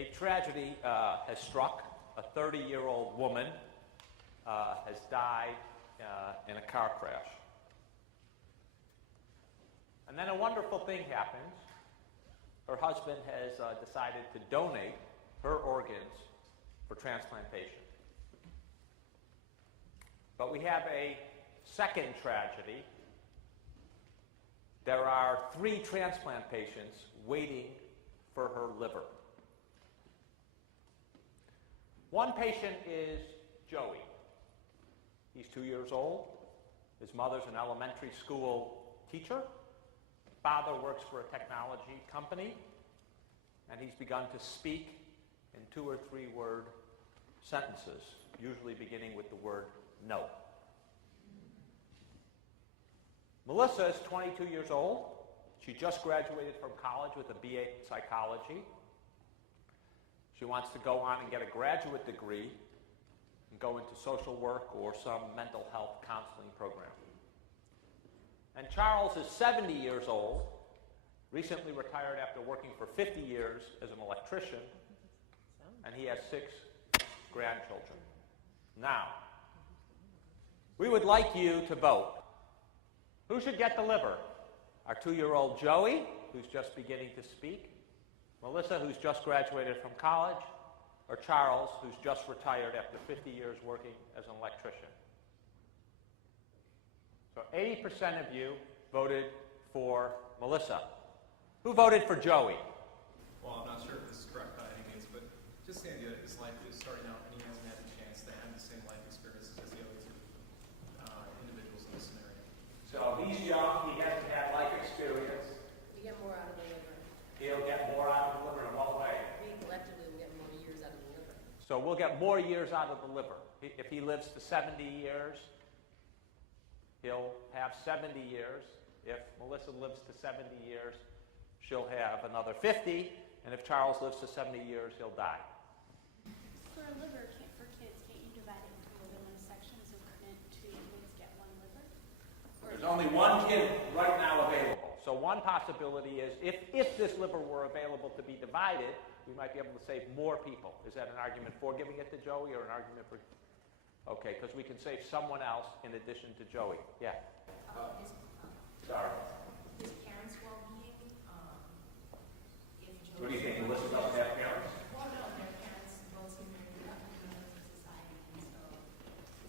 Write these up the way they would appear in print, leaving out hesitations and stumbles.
A tragedy has struck. A 30-year-old woman has died in a car crash. And then a wonderful thing happens. Her husband has decided to donate her organs for transplantation. But we have a second tragedy. There are 3 transplant patients waiting for her liver. One patient is Joey. He's 2 years old. His mother's an elementary school teacher. Father works for a technology company, and he's begun to speak in 2 or 3 word sentences, usually beginning with the word no. Melissa is 22 years old. She just graduated from college with a BA in psychology. She wants to go on and get a graduate degree and go into social work or some mental health counseling program. And Charles is 70 years old, recently retired after working for 50 years as an electrician, and he has 6 grandchildren. Now, we would like you to vote. Who should get the liver? Our 2-year-old Joey, who's just beginning to speak, Melissa, who's just graduated from college, or Charles, who's just retired after 50 years working as an electrician. So 80% of you voted for Melissa. Who voted for Joey? Well, I'm not sure if this is correct by any means, but just the idea that his life is starting out and he hasn't had a chance to have the same life experiences as the other 2 individuals in this scenario. So he's young, he hasn't had life experience. We get more out of the liver. He'll get more out of the liver in what way? We collectively will get more years out of the liver. So we'll get more years out of the liver. If he lives to 70 years, he'll have 70 years. If Melissa lives to 70 years, she'll have another 50. And if Charles lives to 70 years, he'll die. For a liver, for kids, can't you divide it into liver sections so couldn't 2 kids get 1 liver? There's only 1 kid right now available. So one possibility is if this liver were available to be divided, we might be able to save more people. Is that an argument for giving it to Joey or an argument for... Okay, because we can save someone else in addition to Joey. Yeah. Sorry. His parents' well-being. If Joey... What do you think? Melissa doesn't have parents? Well, no, their parents both seem very productive members of society, and so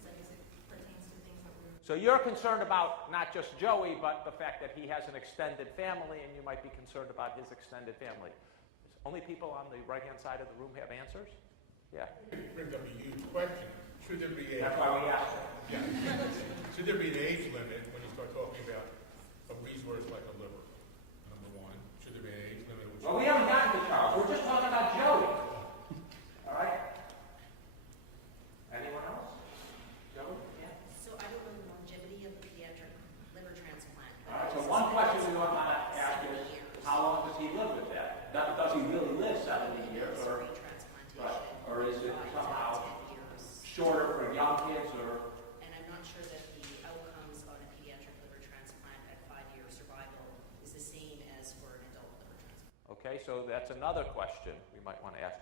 I guess it pertains to things that we're... So you're concerned about not just Joey, but the fact that he has an extended family, and you might be concerned about his extended family. Only people on the right-hand side of the room have answers? Yeah. It brings up a huge question. Should there be a... That's why we asked it. Yeah. Should there be an age limit when you start talking about a resource like a liver? Number 1. Should there be an age limit? Well, we haven't gotten to Charles. We're just talking about Joey. All right? Anyone else? Joey? Yeah. So I don't know the longevity of the pediatric liver transplant. All right, so one question we want to ask is, how long does he live with that? Does he really live 70 years? Or is it somehow shorter for young kids? And I'm not sure that the outcomes on a pediatric liver transplant at 5-year survival is the same as for an adult liver transplant. Okay, so that's another question we might want to ask.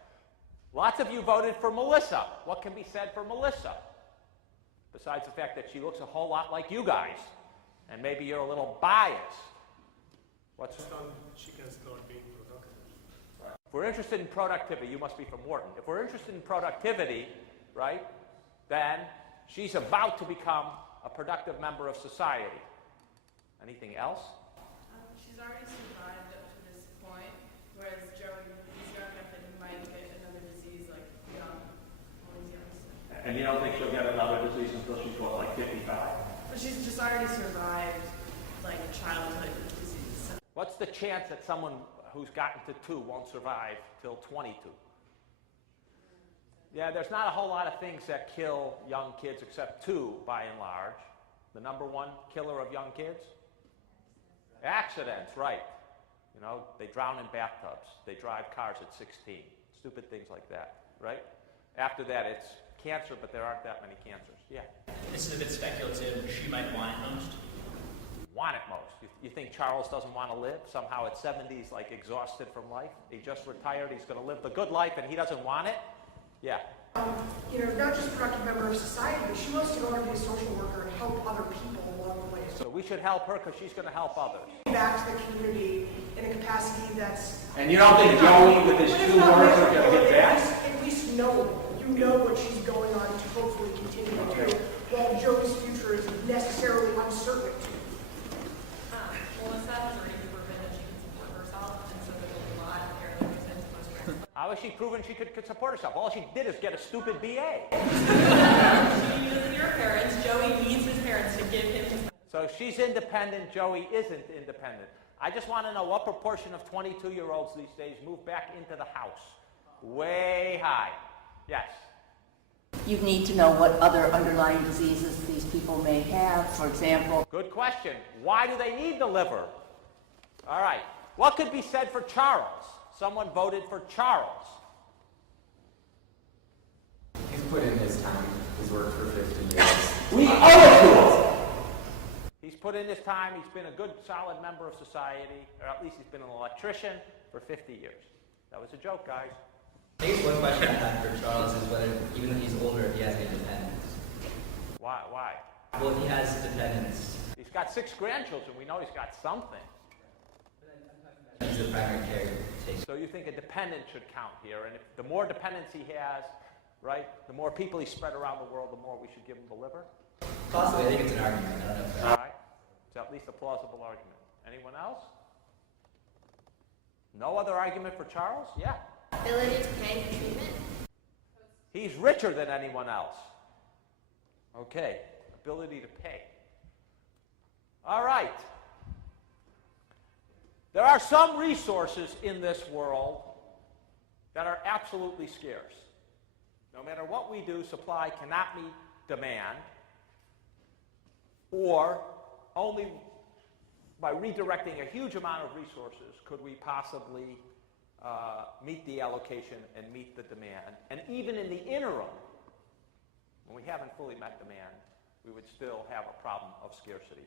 Lots of you voted for Melissa. What can be said for Melissa? Besides the fact that she looks a whole lot like you guys, and maybe you're a little biased. She can start being productive. If we're interested in productivity, you must be from Wharton. If we're interested in productivity, right, then she's about to become a productive member of society. Anything else? She's already survived up to this point, whereas Joey, he's young enough that he might get another disease like young, when he's young. And you don't think she'll get another disease until she's what, like 55? But she's just already survived like childhood disease. What's the chance that someone who's gotten to 2 won't survive till 22? Yeah, there's not a whole lot of things that kill young kids except 2, by and large. The number 1 killer of young kids? Accidents, right. You know, they drown in bathtubs. They drive cars at 16. Stupid things like that, right? After that, it's cancer, but there aren't that many cancers. Yeah. This is a bit speculative. She might want it most. Want it most. You think Charles doesn't want to live? Somehow at 70 he's like exhausted from life. He just retired. He's going to live the good life and he doesn't want it? Yeah. Not just a productive member of society, but she wants to go on to be a social worker and help other people along the way. So we should help her because she's going to help others. Back to the community in a capacity that's... And you don't think Joey with his 2 words are going to get back? At least know what she's going on to hopefully continue to do, while Joey's future is necessarily uncertain. Melissa has already proven that she can support herself, and so there's a lot of areas that most How has she proven she could support herself? All she did is get a stupid BA. She needs your parents. Joey needs his parents to give him his... So she's independent, Joey isn't independent. I just want to know what proportion of 22-year-olds these days move back into the house? Way high. Yes. You need to know what other underlying diseases these people may have, for example. Good question. Why do they need the liver? All right. What could be said for Charles? Someone voted for Charles. He's put in his time, his work for 50 years. We owe it to him. He's put in his time. He's been a good, solid member of society, or at least he's been an electrician for 50 years. That was a joke, guys. I guess one question I have for Charles is whether, even though he's older, if he has any dependents. Why? Well, he has dependents. He's got 6 grandchildren. We know he's got something. He's the primary caretaker. So you think a dependent should count here, and if the more dependents he has, right, the more people he spread around the world, the more we should give him the liver? Possibly, I think it's an argument. I don't know if All right. It's at least a plausible argument. Anyone else? No other argument for Charles? Yeah. Ability to pay for treatment? He's richer than anyone else. Okay. Ability to pay. All right. There are some resources in this world that are absolutely scarce. No matter what we do, supply cannot meet demand, or only by redirecting a huge amount of resources could we possibly meet the allocation and meet the demand. And even in the interim, when we haven't fully met demand, we would still have a problem of scarcity.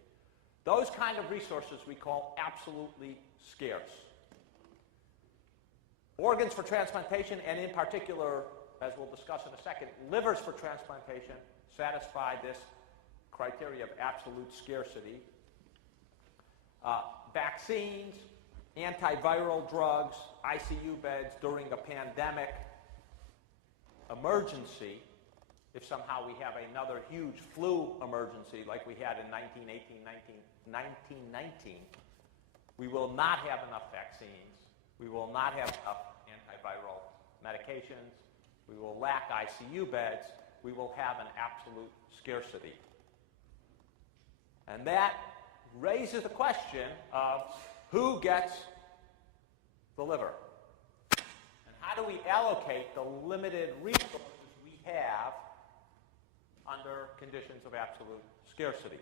Those kind of resources we call absolutely scarce. Organs for transplantation, and in particular, as we'll discuss in a second, livers for transplantation satisfy this criteria of absolute scarcity. Vaccines, antiviral drugs, ICU beds during a pandemic emergency, if somehow we have another huge flu emergency like we had in 1919, we will not have enough vaccines. We will not have enough antiviral medications. We will lack ICU beds. We will have an absolute scarcity. And that raises the question of who gets the liver? And how do we allocate the limited resources we have under conditions of absolute scarcity?